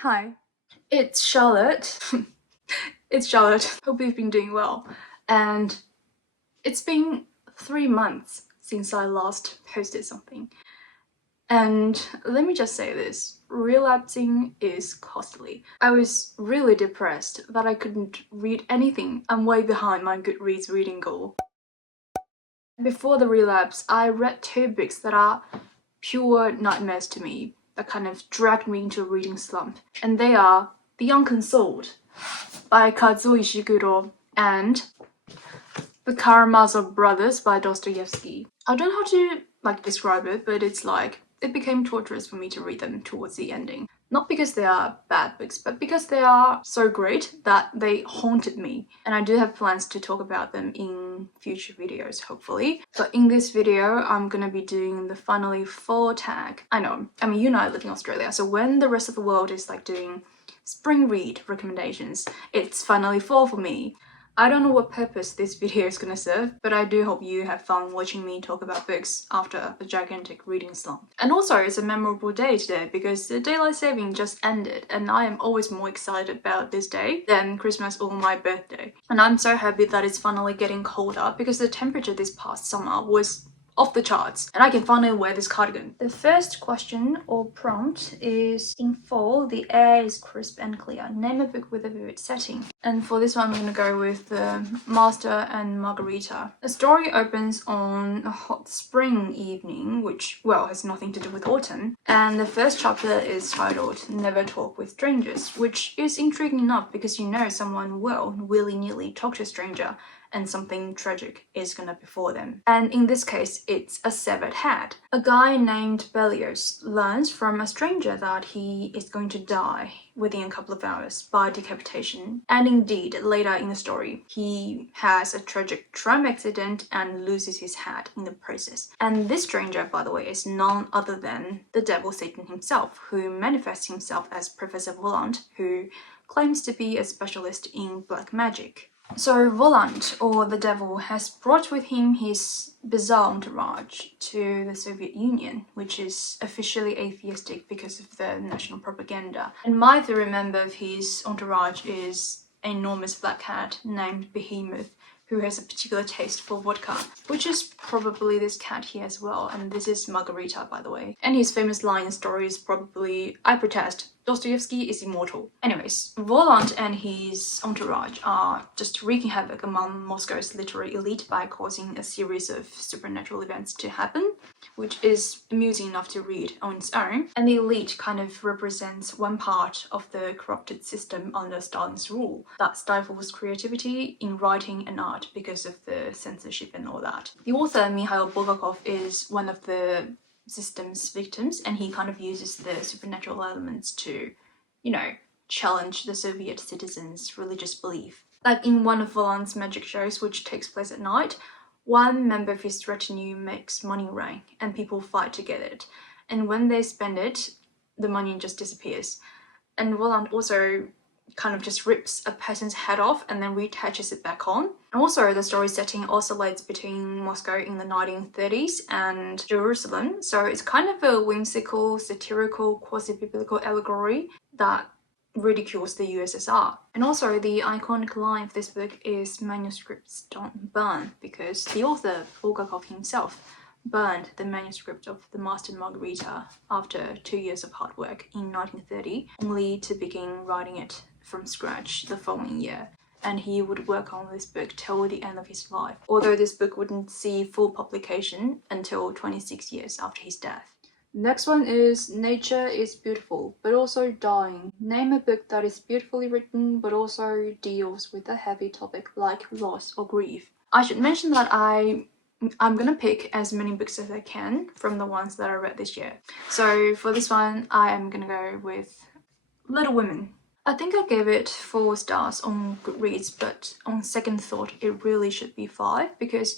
Hi, it's Charlotte. It's Charlotte. Hope you've been doing well. And it's been 3 months since I last posted something. And let me just say this, relapsing is costly. I was really depressed that I couldn't read anything. I'm way behind my Goodreads reading goal. Before the relapse, I read 2 books that are pure nightmares to me, that kind of dragged me into a reading slump. And they are The Unconsoled by Kazuo Ishiguro and The Karamazov Brothers by Dostoevsky. I don't know how to describe it, but it's like it became torturous for me to read them towards the ending. Not because they are bad books, but because they are so great that they haunted me. And I do have plans to talk about them in future videos, hopefully. But in this video, I'm gonna be doing the finally fall tag. I know, you and I live in Australia, so when the rest of the world is doing spring read recommendations, it's finally fall for me. I don't know what purpose this video is gonna serve, but I do hope you have fun watching me talk about books after a gigantic reading slump. And also, it's a memorable day today because the daylight saving just ended, and I am always more excited about this day than Christmas or my birthday. And I'm so happy that it's finally getting colder because the temperature this past summer was off the charts, and I can finally wear this cardigan. The first question or prompt is, in fall, the air is crisp and clear. Name a book with a vivid setting. And for this one, I'm gonna go with The Master and Margarita. The story opens on a hot spring evening, which, well, has nothing to do with autumn. And the first chapter is titled Never Talk with Strangers, which is intriguing enough because you know someone will willy-nilly talk to a stranger and something tragic is gonna befall them. And in this case, it's a severed head. A guy named Bellios learns from a stranger that he is going to die within a couple of hours by decapitation. And indeed, later in the story, he has a tragic tram accident and loses his head in the process. And this stranger, by the way, is none other than the devil Satan himself, who manifests himself as Professor Volant, who claims to be a specialist in black magic. So Volant, or the devil, has brought with him his bizarre entourage to the Soviet Union, which is officially atheistic because of the national propaganda. And my theory member of his entourage is an enormous black cat named Behemoth, who has a particular taste for vodka, which is probably this cat here as well, and this is Margarita, by the way. And his famous line in the story is probably, "I protest, Dostoevsky is immortal." Anyways, Volant and his entourage are just wreaking havoc among Moscow's literary elite by causing a series of supernatural events to happen, which is amusing enough to read on its own. And the elite kind of represents one part of the corrupted system under Stalin's rule that stifles creativity in writing and art because of the censorship and all that. The author, Mikhail Bulgakov, is one of the system's victims, and he kind of uses the supernatural elements to, challenge the Soviet citizens' religious belief. Like in one of Volant's magic shows, which takes place at night, one member of his retinue makes money rain and people fight to get it. And when they spend it, the money just disappears. And Volant also kind of just rips a person's head off and then reattaches it back on. And also, the story setting oscillates between Moscow in the 1930s and Jerusalem, so it's kind of a whimsical, satirical, quasi-biblical allegory that ridicules the USSR. And also, the iconic line of this book is "Manuscripts don't burn," because the author, Bulgakov himself, burned the manuscript of The Master and Margarita after 2 years of hard work in 1930, only to begin writing it from scratch the following year. And he would work on this book till the end of his life, although this book wouldn't see full publication until 26 years after his death. Next one is Nature is Beautiful, but also Dying. Name a book that is beautifully written, but also deals with a heavy topic like loss or grief. I should mention that I'm gonna pick as many books as I can from the ones that I read this year. So for this one, I am gonna go with Little Women. I think I gave it 4 stars on Goodreads, but on second thought, it really should be 5 because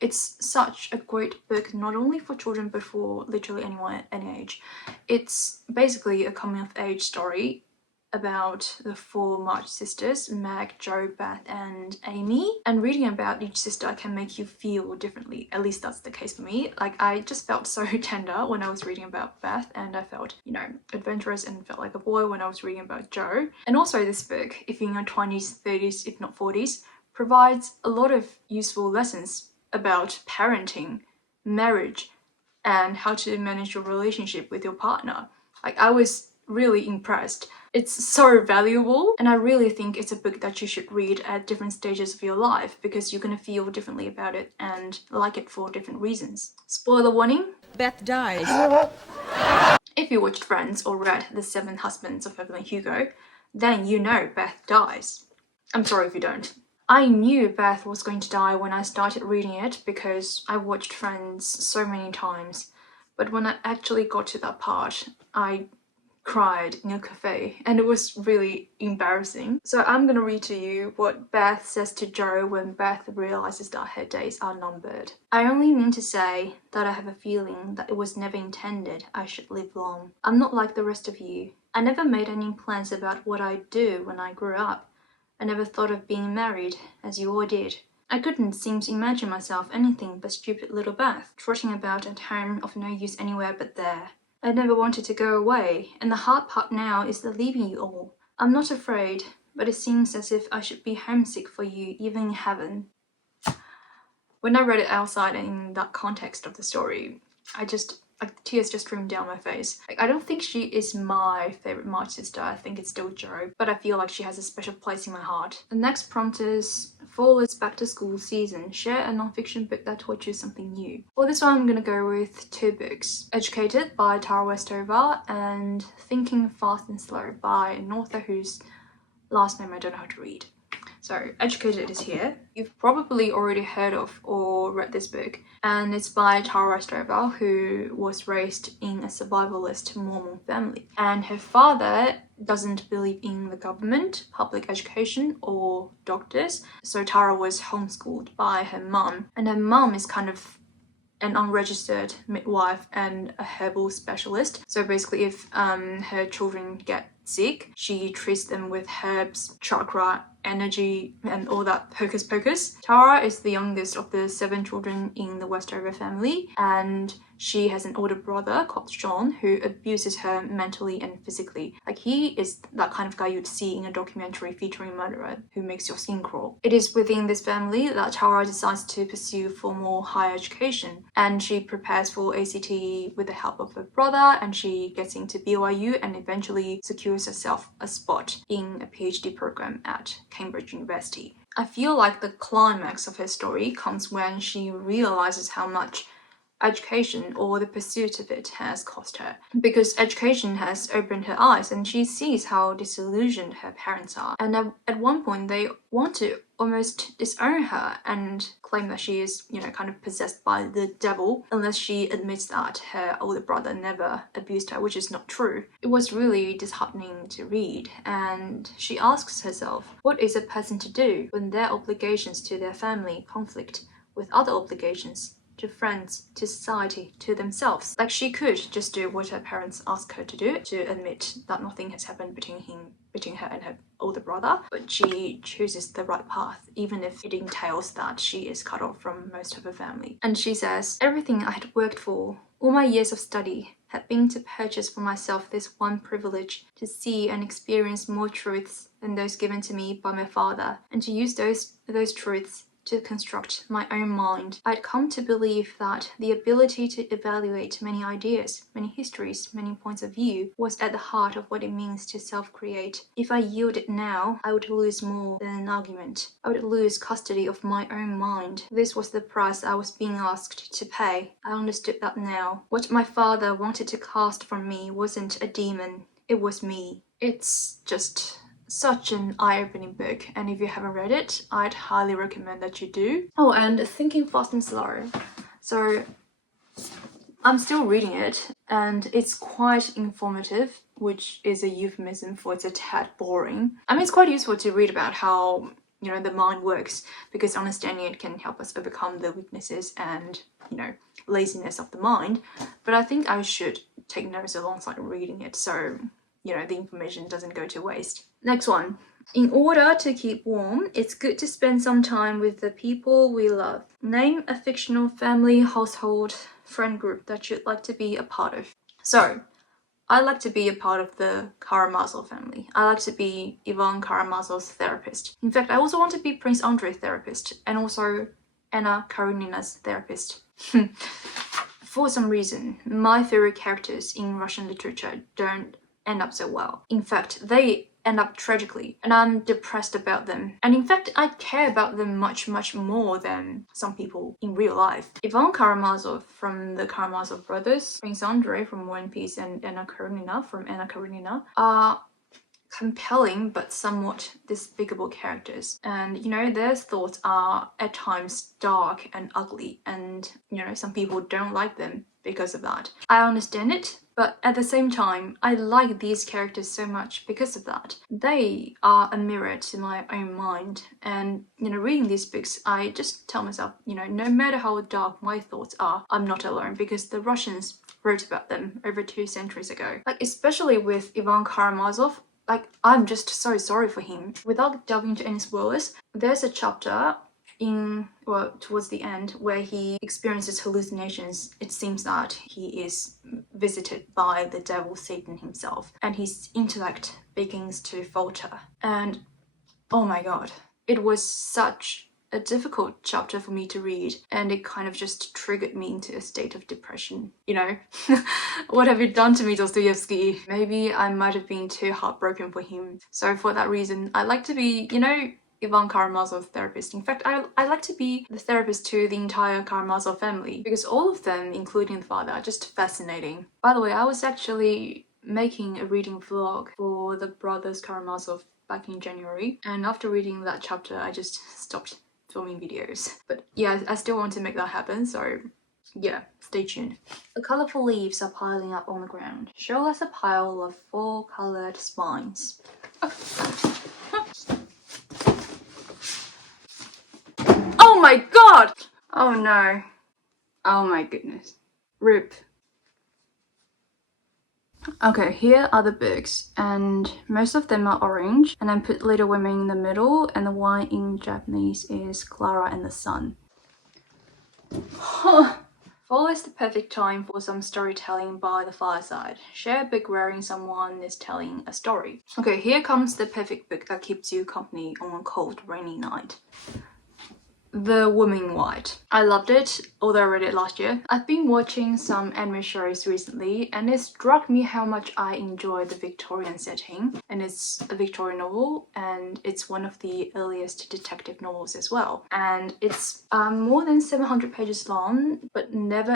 it's such a great book, not only for children, but for literally anyone at any age. It's basically a coming-of-age story about the four March sisters, Meg, Jo, Beth and Amy, and reading about each sister can make you feel differently. At least that's the case for me. Like, I just felt so tender when I was reading about Beth, and I felt, you know, adventurous and felt like a boy when I was reading about Jo. And also this book, if you're in your 20s, 30s, if not 40s, provides a lot of useful lessons about parenting, marriage, and how to manage your relationship with your partner. Like, I was really impressed. It's so valuable, and I really think it's a book that you should read at different stages of your life because you're gonna feel differently about it and like it for different reasons. Spoiler warning: Beth dies. if you watched Friends or read The Seven Husbands of Evelyn Hugo, then you know Beth dies. I'm sorry if you don't. I knew Beth was going to die when I started reading it because I watched Friends so many times, but when I actually got to that part, I cried in a cafe and it was really embarrassing. So I'm gonna read to you what Beth says to Jo when Beth realizes that her days are numbered. I only mean to say that I have a feeling that it was never intended I should live long. I'm not like the rest of you. I never made any plans about what I'd do when I grew up. I never thought of being married, as you all did. I couldn't seem to imagine myself anything but stupid little Beth, trotting about at home of no use anywhere but there. I never wanted to go away, and the hard part now is the leaving you all. I'm not afraid, but it seems as if I should be homesick for you even in heaven. When I read it outside in that context of the story, like, tears just streamed down my face. Like, I don't think she is my favorite March sister. I think it's still Jo, but I feel like she has a special place in my heart. The next prompt is: fall is back to school season. Share a non-fiction book that taught you something new. For this one, I'm gonna go with two books: Educated by Tara Westover and Thinking Fast and Slow by an author whose last name I don't know how to read. So, Educated is here. You've probably already heard of or read this book, and it's by Tara Westover, who was raised in a survivalist Mormon family. And her father doesn't believe in the government, public education, or doctors, so Tara was homeschooled by her mum. And her mum is kind of an unregistered midwife and a herbal specialist. So basically, if her children get sick, she treats them with herbs, chakra, energy, and all that hocus pocus. Tara is the youngest of the 7 children in the Westover family, and she has an older brother called Sean who abuses her mentally and physically. Like, he is that kind of guy you'd see in a documentary featuring a murderer who makes your skin crawl. It is within this family that Tara decides to pursue formal higher education, and she prepares for ACT with the help of her brother, and she gets into BYU and eventually secures herself a spot in a PhD program at Cambridge University. I feel like the climax of her story comes when she realizes how much education, or the pursuit of it, has cost her, because education has opened her eyes and she sees how disillusioned her parents are, and at one point they want to almost disown her and claim that she is, you know, kind of possessed by the devil, unless she admits that her older brother never abused her, which is not true. It was really disheartening to read, and she asks herself, what is a person to do when their obligations to their family conflict with other obligations to friends, to society, to themselves? Like, she could just do what her parents ask her to do, to admit that nothing has happened between her and her older brother, but she chooses the right path, even if it entails that she is cut off from most of her family. And she says, everything I had worked for, all my years of study, had been to purchase for myself this one privilege, to see and experience more truths than those given to me by my father, and to use those truths to construct my own mind. I'd come to believe that the ability to evaluate many ideas, many histories, many points of view was at the heart of what it means to self-create. If I yielded now, I would lose more than an argument. I would lose custody of my own mind. This was the price I was being asked to pay. I understood that now. What my father wanted to cast from me wasn't a demon, it was me. It's just such an eye-opening book, and if you haven't read it, I'd highly recommend that you do. Oh, and Thinking Fast and Slow. So I'm still reading it, and it's quite informative, which is a euphemism for it's a tad boring. I mean, it's quite useful to read about how, you know, the mind works, because understanding it can help us overcome the weaknesses and, you know, laziness of the mind. But I think I should take notes alongside reading it, so you know, the information doesn't go to waste. Next one. In order to keep warm, it's good to spend some time with the people we love. Name a fictional family, household, friend group that you'd like to be a part of. So, I like to be a part of the Karamazov family. I like to be Ivan Karamazov's therapist. In fact, I also want to be Prince Andrei's therapist and also Anna Karenina's therapist. For some reason, my favorite characters in Russian literature don't end up so well. In fact, they end up tragically, and I'm depressed about them. And in fact, I care about them much more than some people in real life. Ivan Karamazov from the Karamazov brothers, Prince Andrei from War and Peace, and Anna Karenina from Anna Karenina are compelling but somewhat despicable characters, and you know, their thoughts are at times dark and ugly, and you know, some people don't like them because of that. I understand it, but at the same time, I like these characters so much because of that. They are a mirror to my own mind, and you know, reading these books, I just tell myself, you know, no matter how dark my thoughts are, I'm not alone, because the Russians wrote about them over 2 centuries ago. Like, especially with Ivan Karamazov, like, I'm just so sorry for him. Without delving into any spoilers, there's a chapter towards the end where he experiences hallucinations. It seems that he is visited by the devil Satan himself, and his intellect begins to falter. And oh my god, it was such a difficult chapter for me to read, and it kind of just triggered me into a state of depression. You know, what have you done to me, Dostoevsky? Maybe I might have been too heartbroken for him. So for that reason, I like to be, you know, Ivan Karamazov's therapist. In fact, I like to be the therapist to the entire Karamazov family, because all of them, including the father, are just fascinating. By the way, I was actually making a reading vlog for the brothers Karamazov back in January, and after reading that chapter, I just stopped filming videos. But yeah, I still want to make that happen, so yeah, stay tuned. The colourful leaves are piling up on the ground. Show us a pile of 4 coloured spines. Oh my god! Oh no. Oh my goodness. RIP. Okay, here are the books, and most of them are orange, and I put Little Women in the middle, and the one in Japanese is Clara and the Sun. Fall is the perfect time for some storytelling by the fireside. Share a book wherein someone is telling a story. Okay, here comes the perfect book that keeps you company on a cold, rainy night. The Woman in White. I loved it, although I read it last year. I've been watching some anime shows recently, and it struck me how much I enjoy the Victorian setting. And it's a Victorian novel, and it's one of the earliest detective novels as well. And it's more than 700 pages long, but never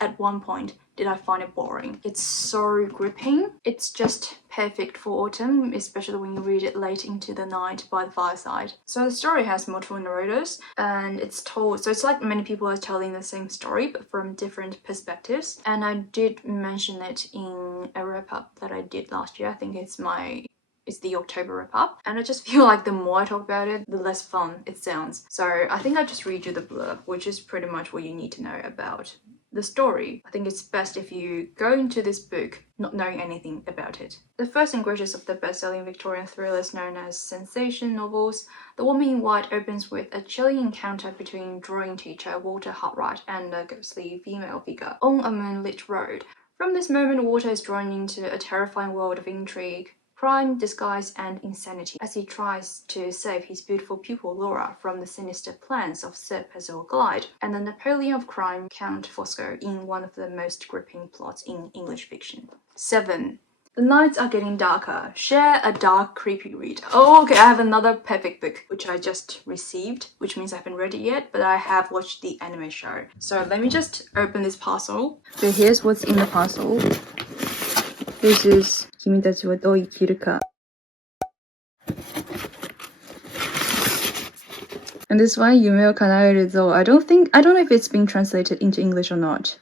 at one point did I find it boring. It's so gripping. It's just perfect for autumn, especially when you read it late into the night by the fireside. So the story has multiple narrators, and it's told, so it's like many people are telling the same story but from different perspectives. And I did mention it in a wrap-up that I did last year. I think it's the October wrap-up, and I just feel like the more I talk about it, the less fun it sounds. So I think I just read you the blurb, which is pretty much what you need to know about the story. I think it's best if you go into this book not knowing anything about it. The first and greatest of the best-selling Victorian thrillers known as sensation novels, The Woman in White opens with a chilling encounter between drawing teacher Walter Hartwright and a ghostly female figure on a moonlit road. From this moment, Walter is drawn into a terrifying world of intrigue, crime, disguise, and insanity as he tries to save his beautiful pupil Laura from the sinister plans of Sir Basil Glyde and the Napoleon of crime, Count Fosco, in one of the most gripping plots in English fiction. 7. The nights are getting darker. Share a dark, creepy read. Oh, okay, I have another perfect book, which I just received, which means I haven't read it yet, but I have watched the anime show. So let me just open this parcel. So here's what's in the parcel. This is 君たちはどう生きるか. And this one, 夢を叶えるぞ. I don't know if it's been translated into English or not.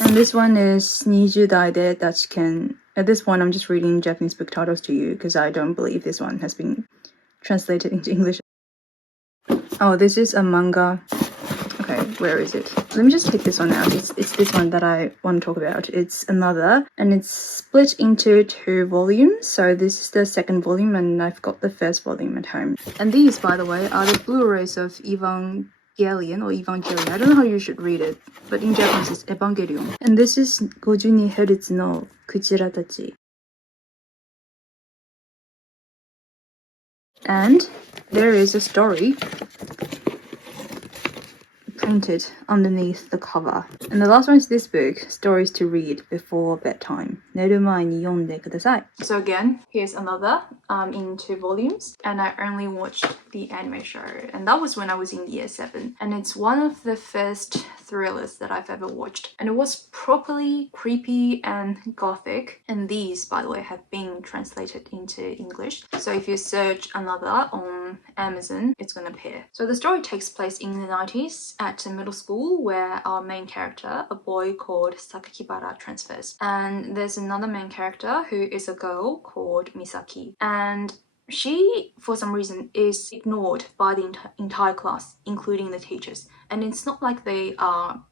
And this one is 20代で立ち券. At this one, I'm just reading Japanese book titles to you because I don't believe this one has been translated into English. Oh, this is a manga. Okay, where is it? Let me just take this one out. It's this one that I want to talk about. It's another, and it's split into 2 volumes. So this is the second volume, and I've got the first volume at home. And these, by the way, are the Blu-rays of Evangelion. I don't know how you should read it, but in Japanese it's Evangelion. And this is 52Hz no Kuchira tachi. And there is a story printed underneath the cover. And the last one is this book, Stories to Read Before Bedtime. 寝る前に読んでください. So again, here's another in 2 volumes, and I only watched the anime show, and that was when I was in year 7, and it's one of the first thrillers that I've ever watched, and it was properly creepy and gothic, and these, by the way, have been translated into English, so if you search another on Amazon, it's gonna appear. So the story takes place in the 90s at a middle school where our main character, a boy called Sakakibara, transfers, and there's another main character who is a girl called Misaki, and she, for some reason, is ignored by the entire class, including the teachers. And it's not like they are,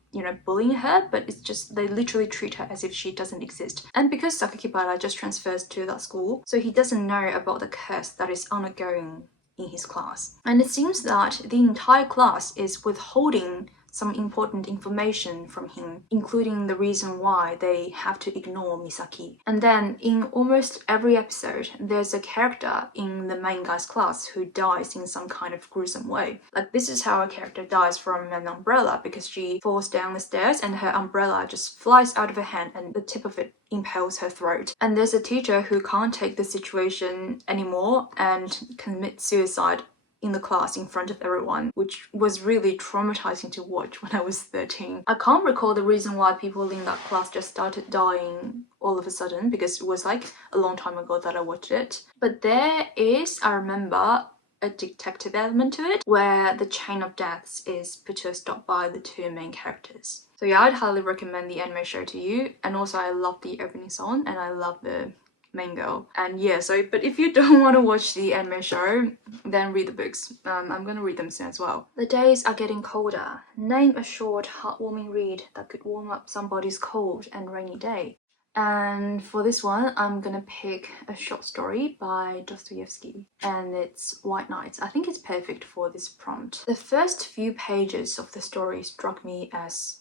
bullying her, but it's just they literally treat her as if she doesn't exist. And because Sakakibara just transfers to that school, so he doesn't know about the curse that is undergoing in his class. And it seems that the entire class is withholding some important information from him, including the reason why they have to ignore Misaki. And then in almost every episode, there's a character in the main guy's class who dies in some kind of gruesome way. Like this is how a character dies from an umbrella, because she falls down the stairs and her umbrella just flies out of her hand and the tip of it impales her throat. And there's a teacher who can't take the situation anymore and commits suicide in the class in front of everyone, which was really traumatizing to watch when I was 13. I can't recall the reason why people in that class just started dying all of a sudden, because it was like a long time ago that I watched it. But there is, I remember, a detective element to it where the chain of deaths is put to a stop by the 2 main characters. So yeah, I'd highly recommend the anime show to you, and also I love the opening song and I love the main girl. And yeah, so but if you don't want to watch the anime show, then read the books. I'm gonna read them soon as well. The days are getting colder. Name a short, heartwarming read that could warm up somebody's cold and rainy day. And for this one, I'm gonna pick a short story by Dostoevsky, and it's White Nights. I think it's perfect for this prompt. The first few pages of the story struck me as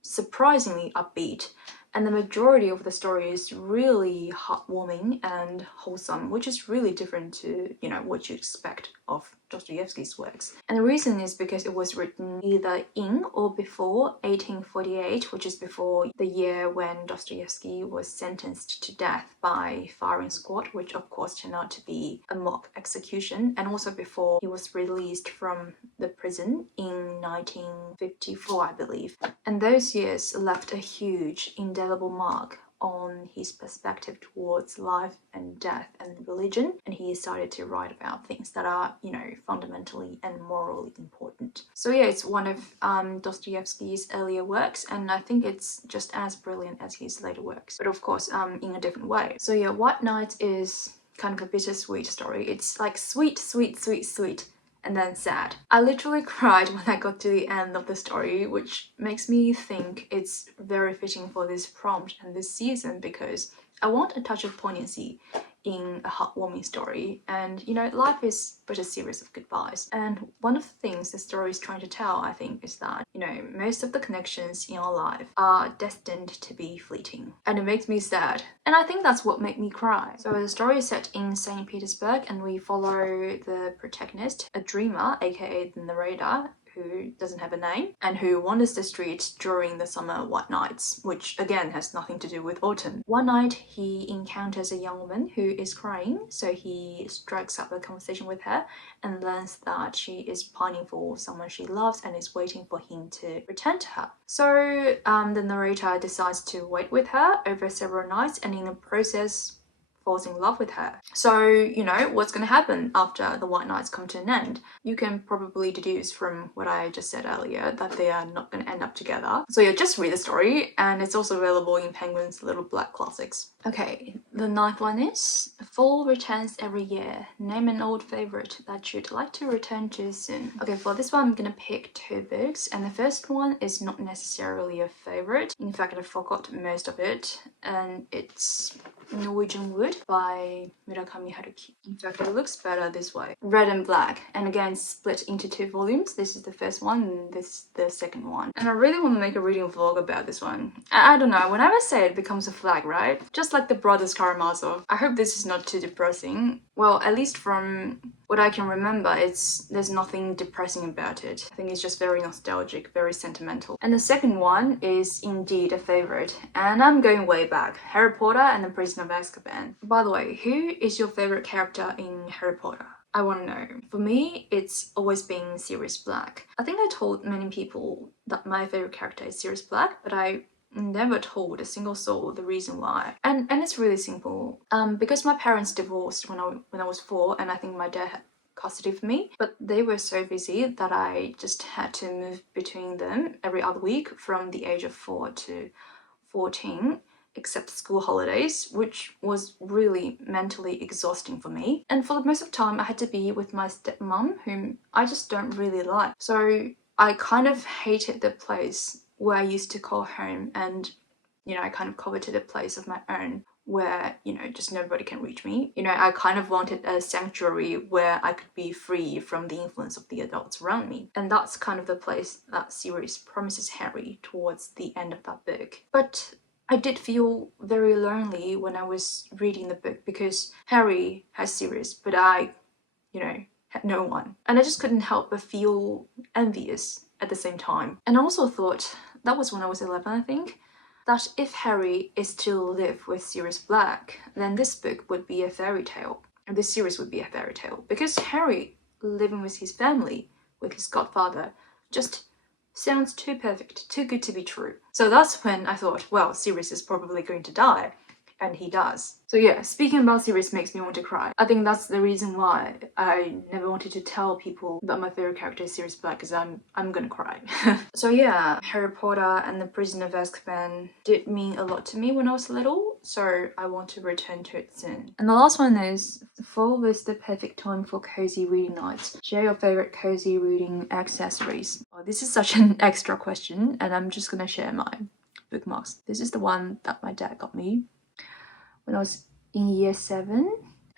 surprisingly upbeat, and the majority of the story is really heartwarming and wholesome, which is really different to, what you expect of Dostoevsky's works. And the reason is because it was written either in or before 1848, which is before the year when Dostoevsky was sentenced to death by firing squad, which of course turned out to be a mock execution, and also before he was released from the prison in 1954, I believe. And those years left a huge, indelible mark on his perspective towards life and death and religion, and he started to write about things that are, fundamentally and morally important. So yeah, it's one of Dostoevsky's earlier works, and I think it's just as brilliant as his later works, but of course in a different way. So yeah, White Night is kind of a bittersweet story. It's like sweet, sweet, sweet, sweet, and then sad. I literally cried when I got to the end of the story, which makes me think it's very fitting for this prompt and this season, because I want a touch of poignancy in a heartwarming story. And life is but a series of goodbyes, and one of the things the story is trying to tell, I think, is that most of the connections in our life are destined to be fleeting, and it makes me sad, and I think that's what made me cry. So the story is set in St. Petersburg, and we follow the protagonist, a dreamer, aka the narrator, who doesn't have a name and who wanders the streets during the summer white nights, which again has nothing to do with autumn. One night he encounters a young woman who is crying, so he strikes up a conversation with her and learns that she is pining for someone she loves and is waiting for him to return to her. So the narrator decides to wait with her over several nights, and in the process falls in love with her. So, what's going to happen after the white nights come to an end? You can probably deduce from what I just said earlier that they are not going to end up together. So yeah, just read the story, and it's also available in Penguin's Little Black Classics. Okay, the ninth one is Fall returns every year. Name an old favorite that you'd like to return to soon. Okay, for this one, I'm gonna pick 2 books, and the first one is not necessarily a favorite. In fact, I forgot most of it, and it's Norwegian Wood by Murakami Haruki. In fact, it looks better this way. Red and Black, and again split into 2 volumes. This is the first one, and this is the second one. And I really want to make a reading vlog about this one. I don't know, whenever I say it becomes a flag, right? Just like the Brothers Karamazov. I hope this is not too depressing. Well, at least from what I can remember, there's nothing depressing about it. I think it's just very nostalgic, very sentimental. And the second one is indeed a favorite, and I'm going way back. Harry Potter and the Prisoner of Azkaban. By the way, who is your favorite character in Harry Potter? I want to know. For me, it's always been Sirius Black. I think I told many people that my favorite character is Sirius Black, but I never told a single soul the reason why. And it's really simple. Because my parents divorced when I was 4, and I think my dad had custody of me, but they were so busy that I just had to move between them every other week from the age of 4 to 14, except school holidays, which was really mentally exhausting for me. And for the most of the time, I had to be with my stepmom, whom I just don't really like. So I kind of hated the place where I used to call home, and I kind of coveted a place of my own where, just nobody can reach me. I kind of wanted a sanctuary where I could be free from the influence of the adults around me. And that's kind of the place that Sirius promises Harry towards the end of that book. But I did feel very lonely when I was reading the book, because Harry has Sirius, but I, had no one. And I just couldn't help but feel envious at the same time. And I also thought, that was when I was 11, I think, that if Harry is to live with Sirius Black, then this book would be a fairy tale. And this series would be a fairy tale. Because Harry living with his family, with his godfather, just sounds too perfect, too good to be true. So that's when I thought, well, Sirius is probably going to die. And he does. So yeah, speaking about Sirius makes me want to cry. I think that's the reason why I never wanted to tell people that my favorite character is Sirius Black, because I'm gonna cry. So yeah, Harry Potter and the Prisoner of Azkaban did mean a lot to me when I was little, so I want to return to it soon. And the last one is, fall is the perfect time for cozy reading nights. Share your favorite cozy reading accessories. Oh, this is such an extra question, and I'm just gonna share my bookmarks. This is the one that my dad got me when I was in year 7,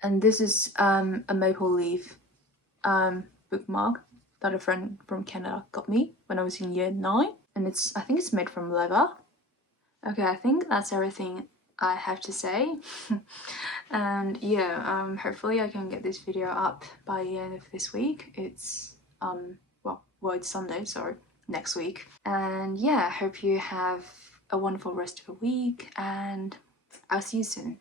and this is a maple leaf bookmark that a friend from Canada got me when I was in year 9, and I think it's made from leather. Okay, I think that's everything I have to say. And yeah, hopefully I can get this video up by the end of this week. It's it's Sunday, so next week. And yeah, I hope you have a wonderful rest of the week, and I'll see you soon.